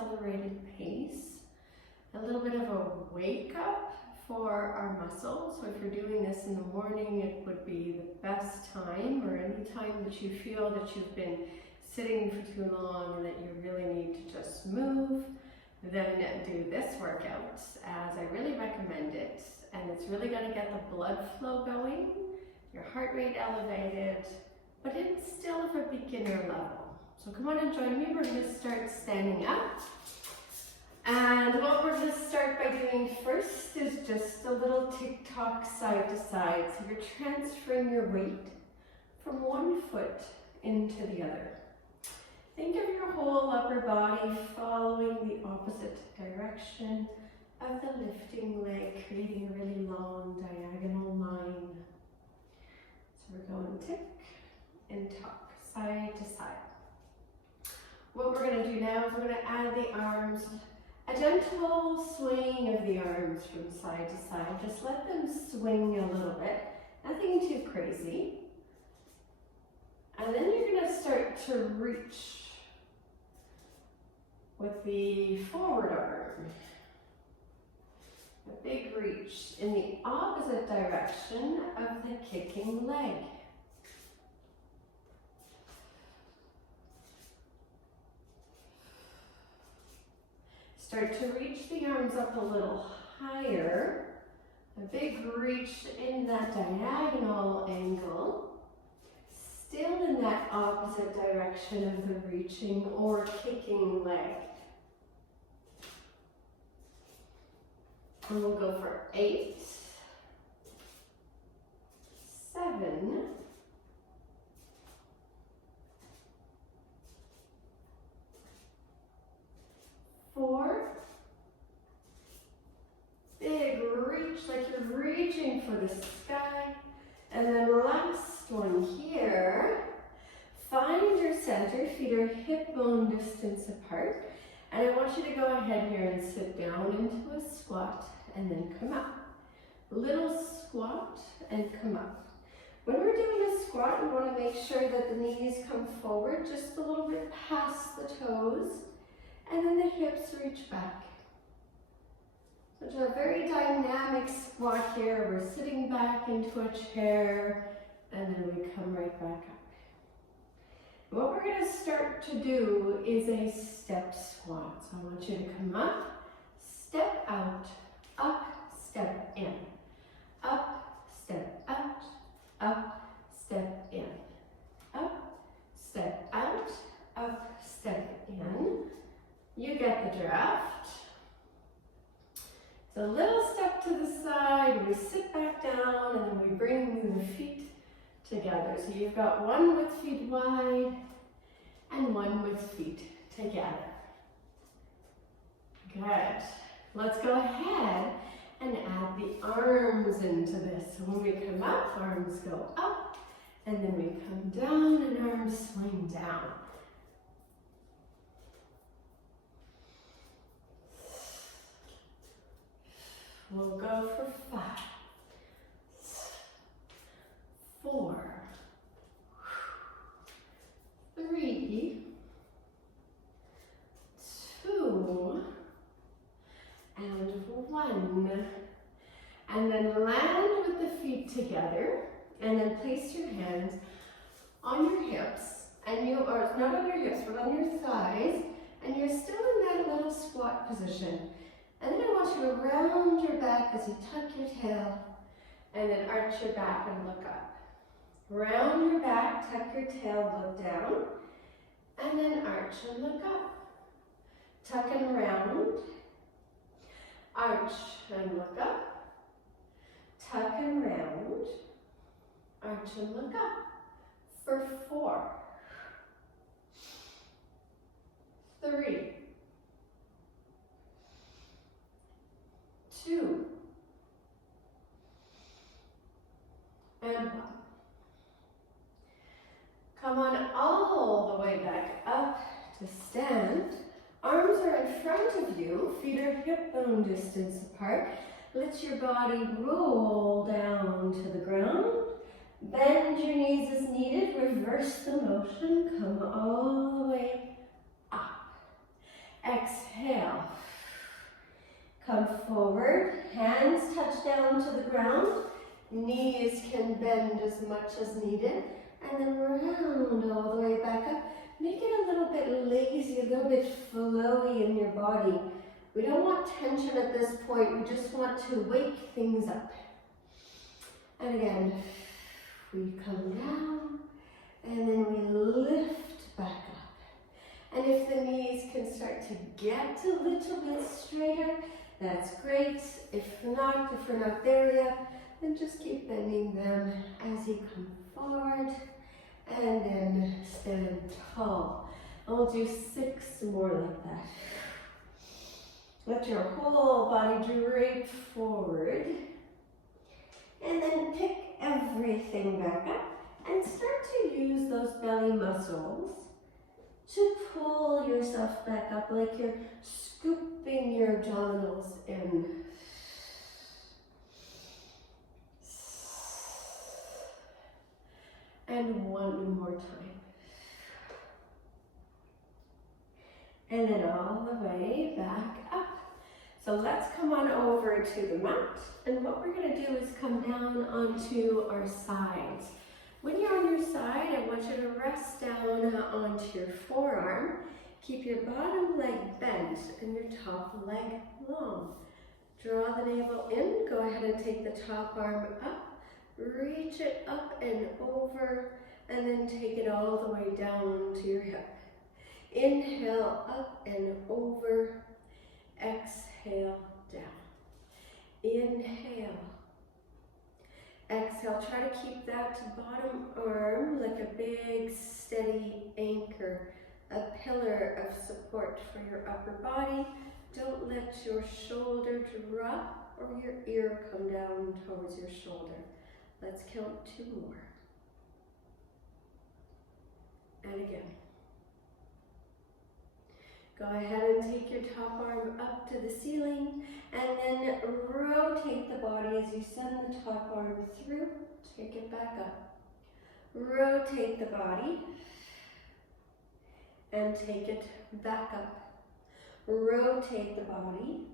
accelerated pace, a little bit of a wake up for our muscles. So if you're doing this in the morning, it would be the best time, or any time that you feel that you've been sitting for too long and that you really need to just move, then do this workout as I really recommend it. And it's really going to get the blood flow going, your heart rate elevated, but it's still of a beginner level. So come on and join me. We're going to start standing up. And what we're going to start by doing first is just a little tick-tock side to side. So you're transferring your weight from one foot into the other. Think of your whole upper body following the opposite direction of the lifting leg, creating a really long diagonal line. So we're going tick and tock, side to side. What we're going to do now is we're going to add the arms, a gentle swing of the arms from side to side. Just let them swing a little bit, nothing too crazy. And then you're going to start to reach with the forward arm. A big reach in the opposite direction of the kicking leg. Start to reach the arms up a little higher. A big reach in that diagonal angle. Still in that opposite direction of the reaching or kicking leg. And we'll go for 8, 7, 4, big reach like you're reaching for the sky, and then last one here. Find your center, feet are hip bone distance apart, and I want you to go ahead here and sit down into a squat and then come up. Little squat and come up. When we're doing a squat, we want to make sure that the knees come forward just a little bit past the toes, and then the hips reach back. So it's a very dynamic squat here. We're sitting back into a chair, and then we come right back up. What we're going to start to do is a step squat. So I want you to come up, step out, up, step in, up, step out, up, step in, up, step out, up, step in. You get the draft. So a little step to the side, we sit back down, and then we bring the feet together. So you've got one with feet wide and one with feet together. Good. Let's go ahead and add the arms into this. So when we come up, arms go up, and then we come down and arms swing down. We'll go for 5, 4, 3, 2, and 1. And then land with the feet together, and then place your hands on your hips, and you are not on your hips, but on your thighs, and you're still in that little squat position. And then I want you to round your back as you tuck your tail, and then arch your back and look up. Round your back, tuck your tail, look down, and then arch and look up. Tuck and round, arch and look up, tuck and round, arch and look up. For 4, 3, 2, and 1. Come on all the way back up to stand. Arms are in front of you, feet are hip bone distance apart. Let your body roll down to the ground. Bend your knees as needed, reverse the motion, come all the way up. exhale. Come forward, hands touch down to the ground, knees can bend as much as needed, and then round all the way back up. Make it a little bit lazy, a little bit flowy in your body. We don't want tension at this point, we just want to wake things up. And again, we come down, and then we lift back up. And if the knees can start to get a little bit straighter, that's great. If not, if we're not there yet, then just keep bending them as you come forward. And then stand tall. And we'll do 6 more like that. Let your whole body drape forward. And then pick everything back up and start to use those belly muscles to pull yourself back up like you're scooping your abdominals in. And one more time. And then all the way back up. So let's come on over to the mat. And what we're going to do is come down onto our sides. When you're on your side, I want you to rest down onto your forearm. Keep your bottom leg bent and your top leg long. Draw the navel in. Go ahead and take the top arm up. Reach it up and over, and then take it all the way down to your hip. Inhale up and over. Exhale down. Inhale. Exhale. Try to keep that bottom arm like a big steady anchor, a pillar of support for your upper body. Don't let your shoulder drop or your ear come down towards your shoulder. Let's count 2 more. And again. Go ahead and take your top arm up to the ceiling and then rotate the body as you send the top arm through. Take it back up. Rotate the body and take it back up. Rotate the body.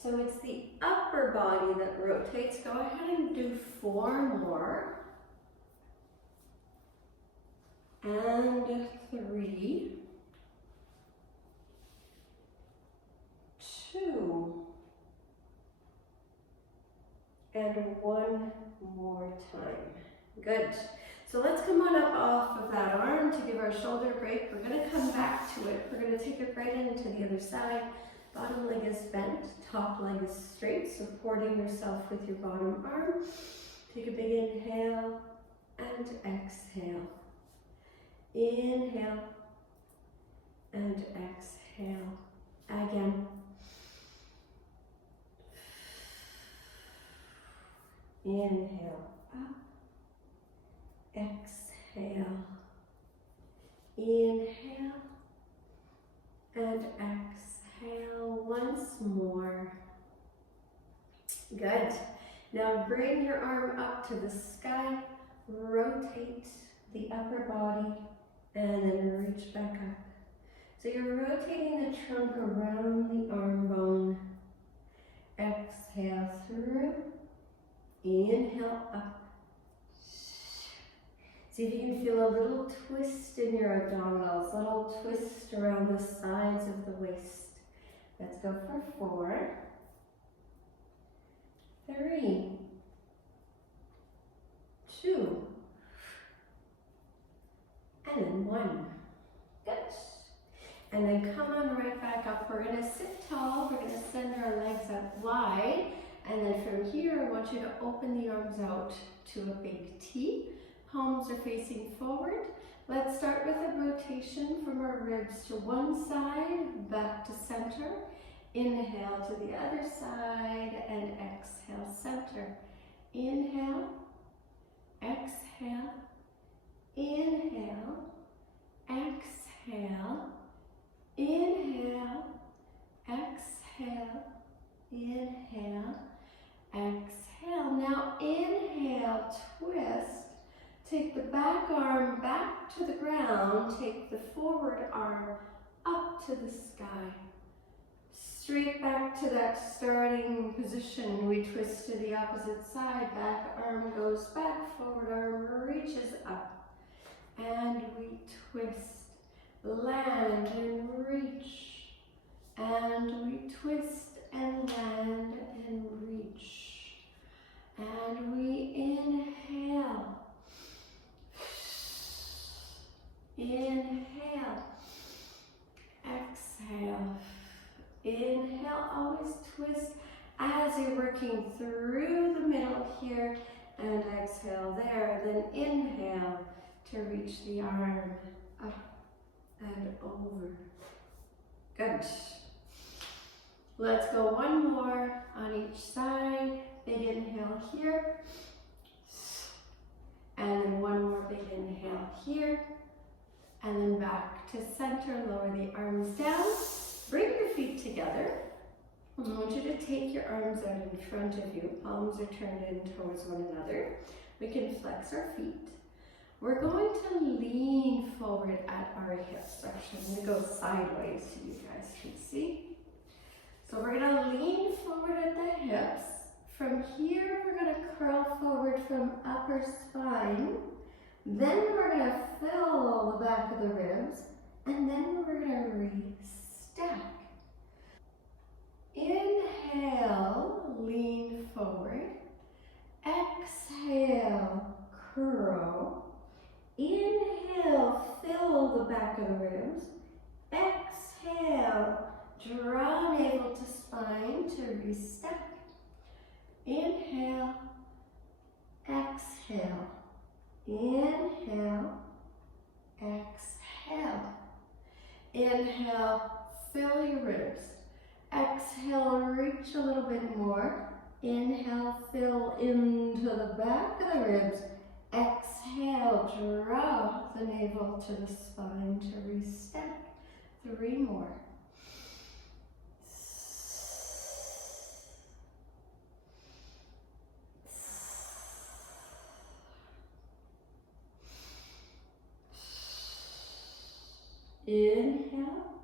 So it's the upper body that rotates. Go ahead and do 4 more. And 3, 2, and 1 more time. Good. So let's come on up off of that arm to give our shoulder a break. We're going to come back to it. We're going to take it right into the other side. Bottom leg is bent, top leg is straight, supporting yourself with your bottom arm. Take a big inhale and exhale. Inhale and exhale. Again. Inhale up. Exhale. Inhale and exhale once more. Good. Now bring your arm up to the sky. Rotate the upper body and then reach back up. So you're rotating the trunk around the arm bone. Exhale through. Inhale up. See if you can feel a little twist in your abdominals, a little twist around the sides of the waist. Let's go for 4, 3, 2, and then 1. Good. And then come on right back up. We're going to sit tall. We're going to send our legs up wide. And then from here, I want you to open the arms out to a big T. Palms are facing forward. Let's start with a rotation from our ribs to one side, back to center. Inhale to the other side and exhale, center. Inhale, exhale, inhale, exhale, inhale, exhale, inhale, exhale. Now inhale, twist. Take the back arm back to the ground. Take the forward arm up to the sky. Straight back to that starting position. We twist to the opposite side. Back arm goes back, forward arm reaches up. And we twist, land and reach. And we twist and land and reach. And we inhale. Inhale. Exhale. Inhale, always twist as you're working through the middle here, and exhale there. Then inhale to reach the arm up and over. Good. Let's go one more on each side. Big inhale here. And then one more big inhale here. And then back to center, lower the arms down. Bring your feet together. I want you to take your arms out in front of you. Palms are turned in towards one another. We can flex our feet. We're going to lean forward at our hips. Actually, I'm going to go sideways so you guys can see. So we're going to lean forward at the hips. From here, we're going to curl forward from upper spine. Then we're going to fill the back of the ribs. And then we're going to re-stack. Inhale, lean forward. Exhale, curl. Inhale, fill the back of the ribs. Exhale, draw navel to spine to re-stack. Inhale, exhale. Inhale, exhale. Inhale, fill your ribs. Exhale, reach a little bit more. Inhale, fill into the back of the ribs. Exhale, draw the navel to the spine to re-stack. 3 more. Inhale,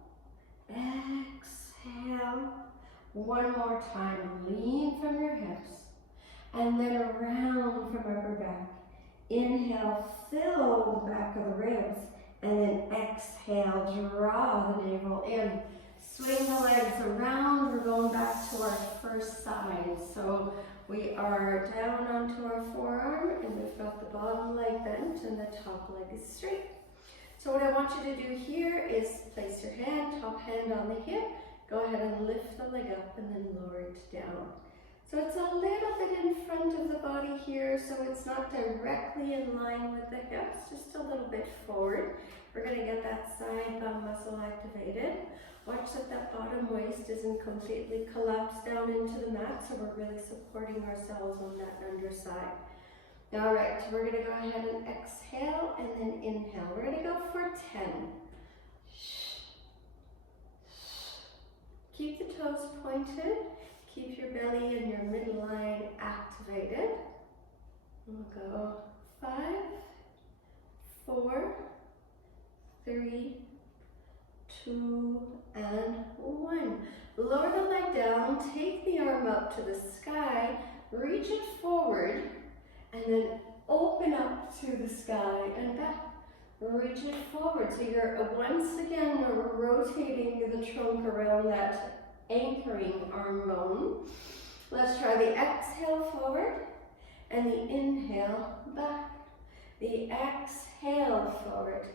exhale. One more time, lean from your hips, and then around from upper back. Inhale, fill the back of the ribs, and then exhale, draw the navel in. Swing the legs around, we're going back to our first side. So we are down onto our forearm, and we've got the bottom leg bent, and the top leg is straight. So what I want you to do here is place your hand, top hand on the hip, go ahead and lift the leg up and then lower it down. So it's a little bit in front of the body here, so it's not directly in line with the hips, just a little bit forward. We're going to get that side bum muscle activated. Watch that that bottom waist isn't completely collapsed down into the mat, so we're really supporting ourselves on that underside. All right, so we're going to go ahead and exhale and then inhale. We're going to go for 10. Keep the toes pointed. Keep your belly and your midline activated. We'll go 5, 4, 3, 2, and 1. Lower the leg down, take the arm up to the sky, reach it forward, and then open up to the sky and back. Reach it forward. So you're once again rotating the trunk around that anchoring arm bone. Let's try the exhale forward and the inhale back. The exhale forward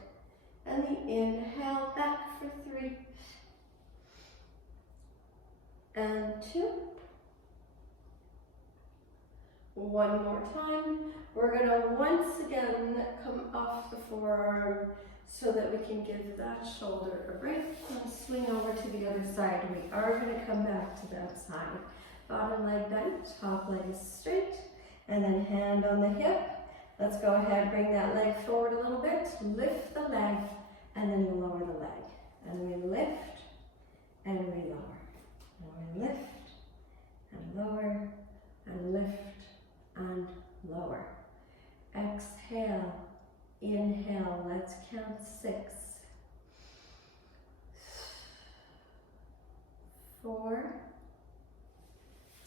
and the inhale back for 3 and 2. One more time. We're going to once again come off the forearm so that we can give that shoulder a break and swing over to the other side. We are going to come back to that side. Bottom leg bent, top leg is straight, and then hand on the hip. Let's go ahead, bring that leg forward a little bit, lift the leg, and then you lower the leg. And we lift, and we lower. And we lift, and lower, and lift, and lower. Exhale, inhale, let's count 6.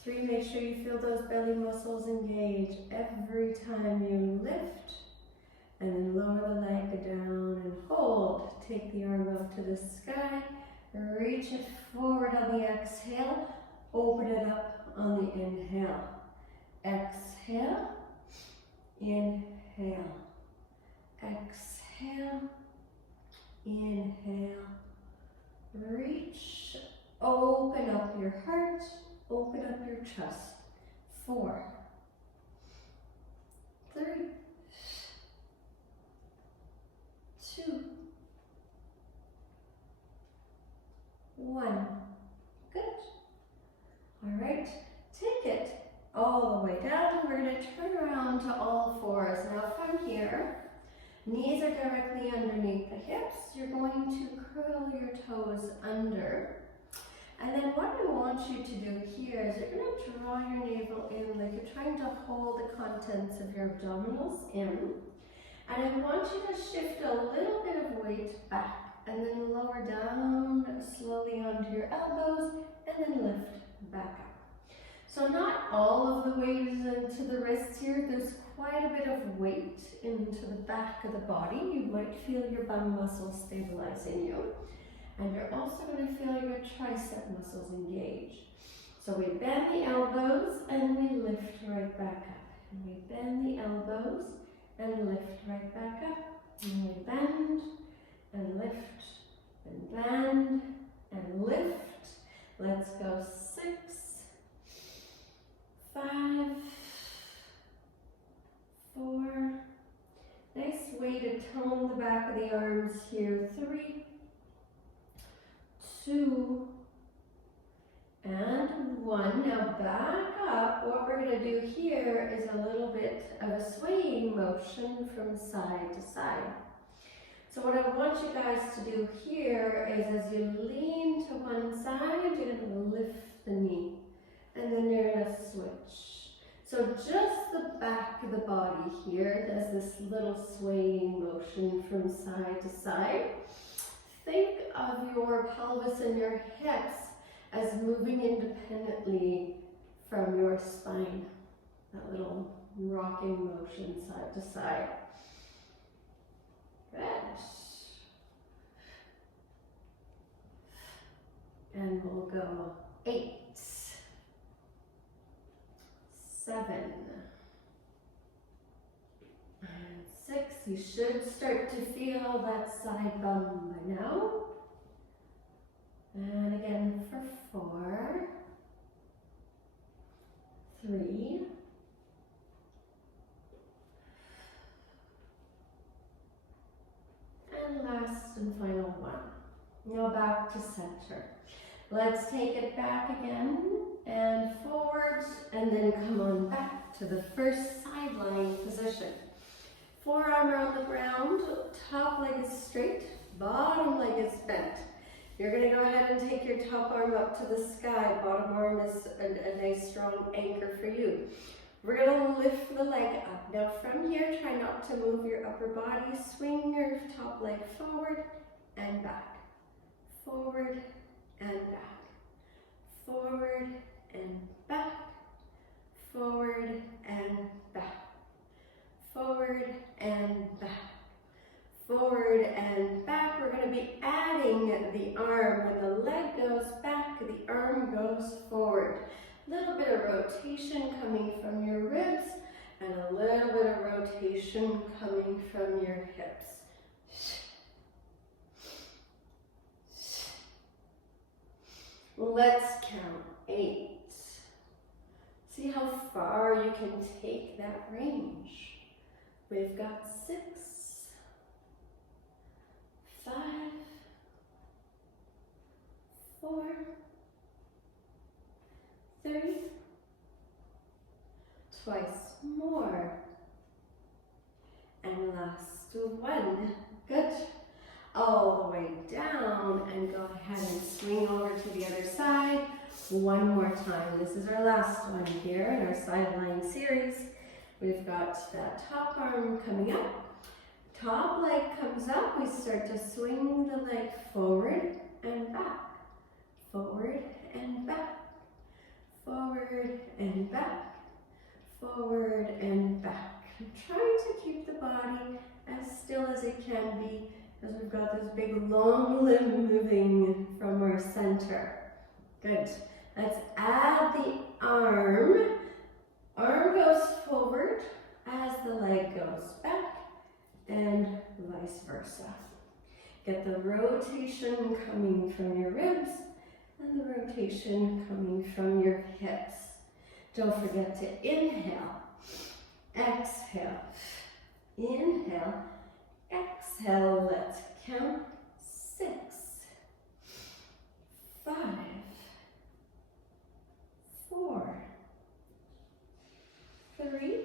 3, make sure you feel those belly muscles engage every time you lift. And then lower the leg down and hold. Take the arm up to the sky. Reach it forward on the exhale. Open it up on the inhale. Exhale. Inhale. Exhale. Inhale. Reach. Open up your heart. Open up your chest. 4, 3, 2, 1. Good. All right. Take it all the way down. We're going to turn around to all fours. Now from here, knees are directly underneath the hips. You're going to curl your toes under. And then what I want you to do here is you're going to draw your navel in like you're trying to hold the contents of your abdominals in. And I want you to shift a little bit of weight back and then lower down slowly onto your elbows and then lift back up. So not all of the weight is into the wrists here. There's quite a bit of weight into the back of the body. You might feel your bum muscles stabilizing you. And you're also going to feel your tricep muscles engage. So we bend the elbows and we lift right back up. And we bend the elbows and lift right back up. And we bend and lift and bend and lift. Let's go 6, 5, 4. Nice way to tone the back of the arms here. 3, 2, and 1. Now back up. What we're going to do here is a little bit of a swaying motion from side to side. So what I want you guys to do here is as you lean to one side, you're going to lift the knee. And then you're going to switch. So just the back of the body here does this little swaying motion from side to side. Think of your pelvis and your hips as moving independently from your spine. That little rocking motion side to side. Good. And we'll go 8, 7, and 6. You should start to feel that side bum by now. And again for 4, 3, and last and final 1. Now back to center. Let's take it back again and forwards and then come on back to the first side lying position. Forearm on the ground, top leg is straight, bottom leg is bent. You're going to go ahead and take your top arm up to the sky. Bottom arm is a nice strong anchor for you. We're going to lift the leg up. Now from here, try not to move your upper body. Swing your top leg forward and back. Forward and back. Forward and back. Forward and back. Forward and back. Forward and back. We're going to be adding the arm. When the leg goes back, the arm goes forward. A little bit of rotation coming from your ribs and a little bit of rotation coming from your hips. Let's count 8. See how far you can take that range. We've got 6, 5, 4, 3, twice more, and last 1. Good. All the way down and go ahead and swing over to the other side. One more time. This is our last one here in our side lying series. We've got that top arm coming up. Top leg comes up. We start to swing the leg forward and back. Forward and back. Forward and back, forward and back. Trying to keep the body as still as it can be, as we've got this big long limb moving from our center. Good. Let's add the arm. Arm goes forward as the leg goes back, and vice versa. Get the rotation coming from your ribs and the rotation coming from your hips. Don't forget to inhale, exhale, inhale, exhale. Let's count 6, 5, 4, 3,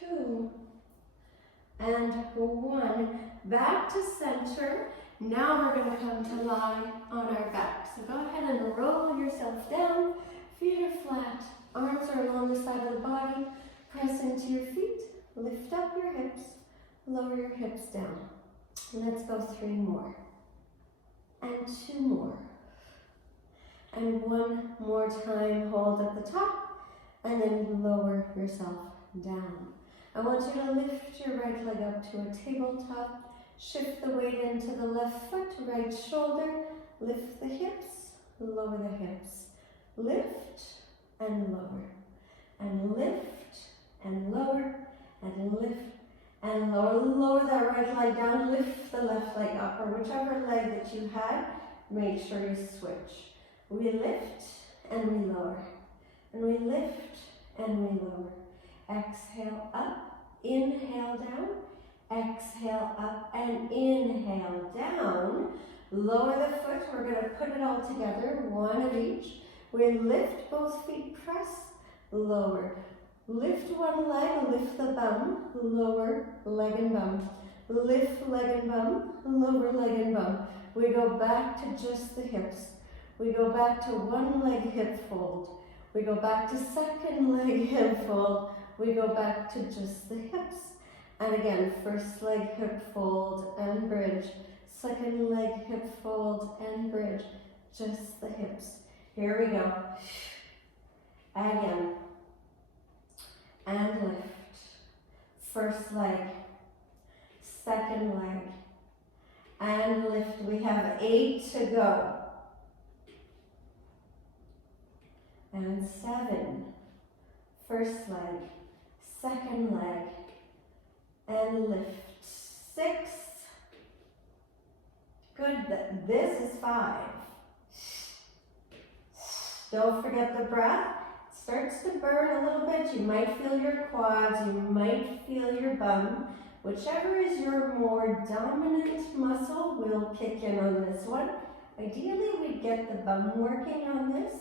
2, and 1. Back to center. Now we're going to come to lie on our back. So go ahead and roll yourself down. Feet are flat. Arms are along the side of the body. Press into your feet. Lift up your hips. Lower your hips down. Let's go 3 more. And 2 more. And 1 more time. Hold at the top. And then lower yourself down. I want you to lift your right leg up to a tabletop. Shift the weight into the left foot, right shoulder. Lift the hips, lower the hips. Lift and lower. And lift and lower. And lift and lower. Lower that right leg down. Lift the left leg up, or whichever leg that you had. Make sure you switch. We lift and we lower. And we lift and we lower. Exhale up, inhale down, exhale up and inhale down. Lower the foot, we're going to put it all together, 1 of each. We lift both feet, press, lower. Lift one leg, lift the bum, lower leg and bum. Lift leg and bum, lower leg and bum. We go back to just the hips. We go back to 1 leg hip fold. We go back to 2nd leg hip fold. We go back to just the hips. And again, 1st leg hip fold and bridge. 2nd leg hip fold and bridge. Just the hips. Here we go. Again. And lift. 1st leg. 2nd leg. And lift. We have 8 to go. And 7. 1st leg. 2nd leg. And lift. 6. Good. This is 5. Don't forget the breath. It starts to burn a little bit. You might feel your quads. You might feel your bum. Whichever is your more dominant muscle will kick in on this one. Ideally, we'd get the bum working on this.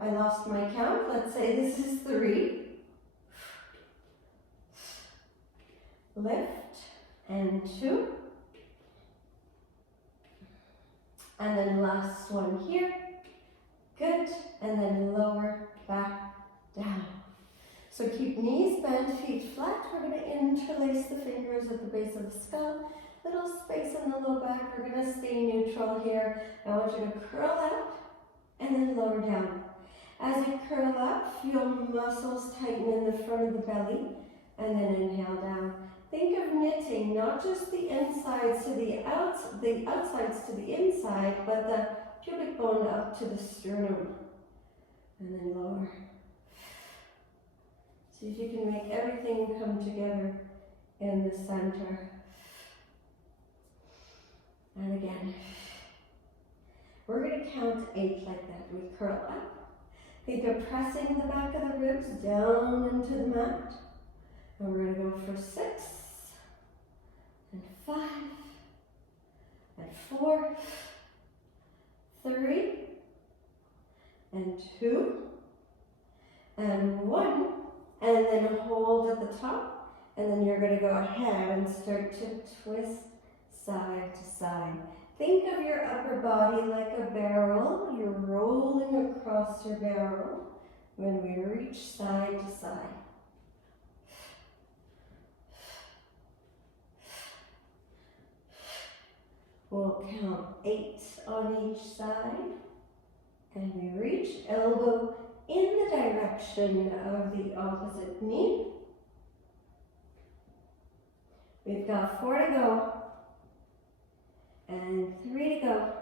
I lost my count. Let's say this is 3. Lift and 2. And then last one here. Good. And then lower back down. So keep knees bent, feet flat. We're going to interlace the fingers at the base of the skull. Little space in the low back. We're going to stay neutral here. I want you to curl up and then lower down. As you curl up, feel muscles tighten in the front of the belly. And then inhale down. Think of knitting, not just the insides to the outsides to the inside, but the pubic bone up to the sternum. And then lower. See if you can make everything come together in the center. And again. We're going to count 8 like that. We curl up. Think of pressing the back of the ribs down into the mat. And we're going to go for 6, and 5, and 4, 3, and 2, and 1, and then hold at the top, and then you're going to go ahead and start to twist side to side. Think of your upper body like a barrel. You're rolling across your barrel when we reach side to side. We'll count 8 on each side, And we reach, elbow in the direction of the opposite knee. We've got 4 to go. And 3 to go.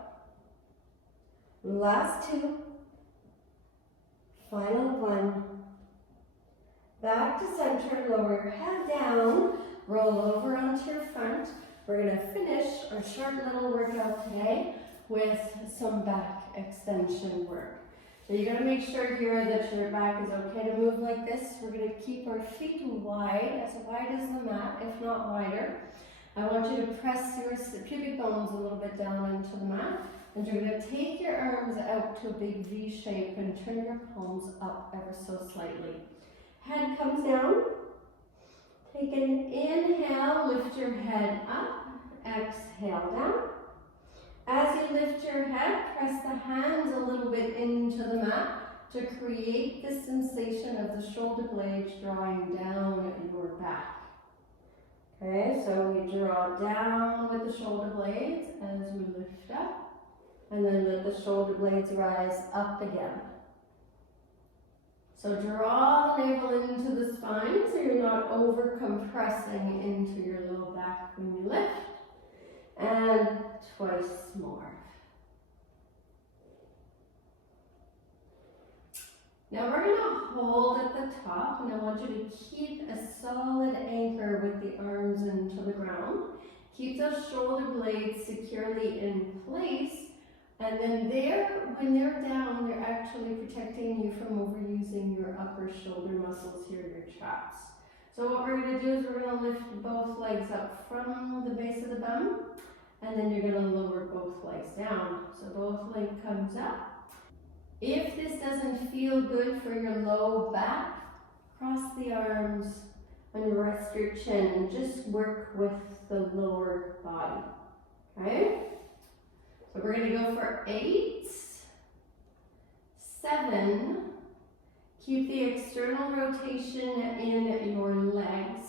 Last 2. Final 1. Back to center, lower your head down, roll over onto your front. We're going to finish our short little workout today with some back extension work. So you're going to make sure here that your back is okay to move like this. We're going to keep our feet wide as the mat, if not wider. I want you to press your pubic bones a little bit down into the mat. And you're going to take your arms out to a big V shape and turn your palms up ever so slightly. Head comes down. Take an inhale, lift your head up. Exhale down. As you lift your head, press the hands a little bit into the mat to create the sensation of the shoulder blades drawing down your back. Okay, so we draw down with the shoulder blades as we lift up, and then let the shoulder blades rise up again. So draw the navel into the spine so you're not over compressing into your low back when you lift. And twice more. Now we're going to hold at the top, and I want you to keep a solid anchor with the arms into the ground. Keep those shoulder blades securely in place, and then when they're down, they're actually protecting you from overusing your upper shoulder muscles here, your traps. So what we're going to do is we're going to lift both legs up from the base of the bum, and then you're going to lower both legs down. So both legs comes up. If this doesn't feel good for your low back, cross the arms and rest your chin and just work with the lower body. Okay? So we're going to go for 8, 7. Keep the external rotation in your legs.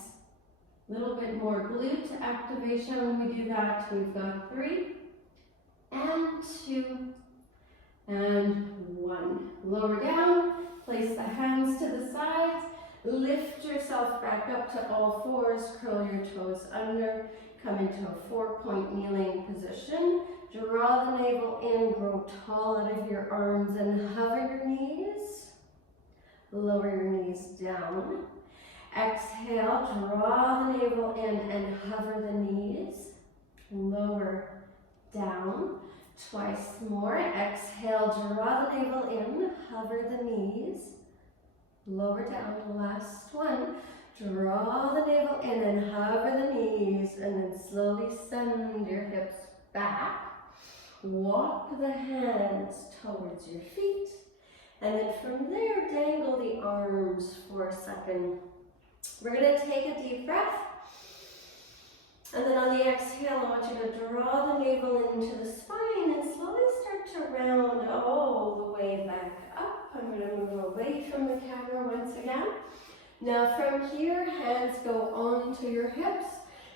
A little bit more glute activation when we do that. We've got 3 and 2 and 1. Lower down, place the hands to the sides, lift yourself back up to all fours, curl your toes under, come into a 4-point kneeling position. Draw the navel in, grow tall out of your arms and hover your knees. Lower your knees down. Exhale, draw the navel in and hover the knees. Lower, down. Twice more. Exhale, draw the navel in, hover the knees. Lower down, last one. Draw the navel in and hover the knees, and then slowly send your hips back. Walk the hands towards your feet. And then from there, dangle the arms for a second. We're going to take a deep breath. And then on the exhale, I want you to draw the navel into the spine and slowly start to round all the way back up. I'm going to move away from the camera once again. Now from here, hands go onto your hips.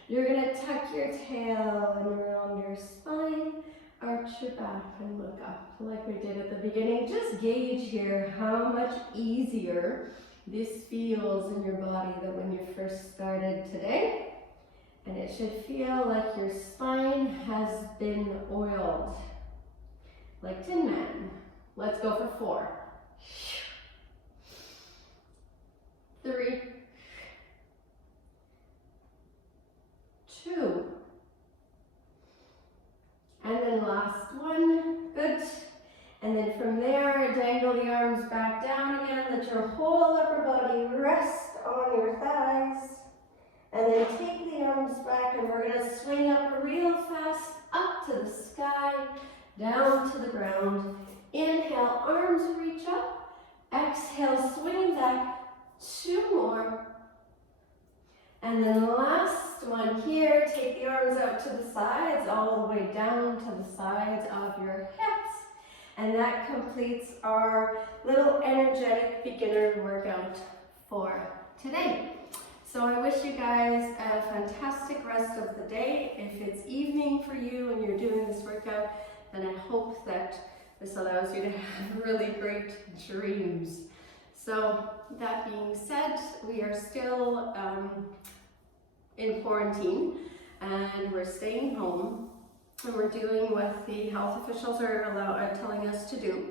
You're going to tuck your tail and around your spine. Arch your back and look up like we did at the beginning. Just gauge here how much easier this feels in your body than when you first started today. And it should feel like your spine has been oiled, like Tin Man. Let's go for 4. 3, 2, and then last one. Good. And then from there, dangle the arms back down again. Let your whole upper body rest on your thighs. And then take the arms back, and we're going to swing up real fast up to the sky, down to the ground. Inhale, arms reach up. Exhale, swing back. 2 more. And then last one here, take the arms out to the sides, all the way down to the sides of your hips. And that completes our little energetic beginner workout for today. So I wish you guys a fantastic rest of the day. If it's evening for you and you're doing this workout, then I hope that This allows you to have really great dreams. So that being said, we are still in quarantine and we're staying home and we're doing what the health officials are telling us to do.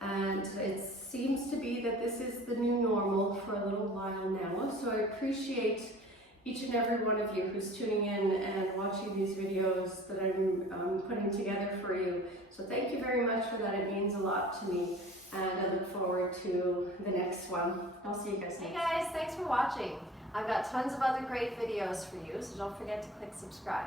And it seems to be that this is the new normal for a little while now. So I appreciate each and every one of you who's tuning in and watching these videos that I'm putting together for you. So thank you very much for that. It means a lot to me. And I look forward to the next one. I'll see you guys next time. Hey guys, thanks for watching. I've got tons of other great videos for you, so don't forget to click subscribe.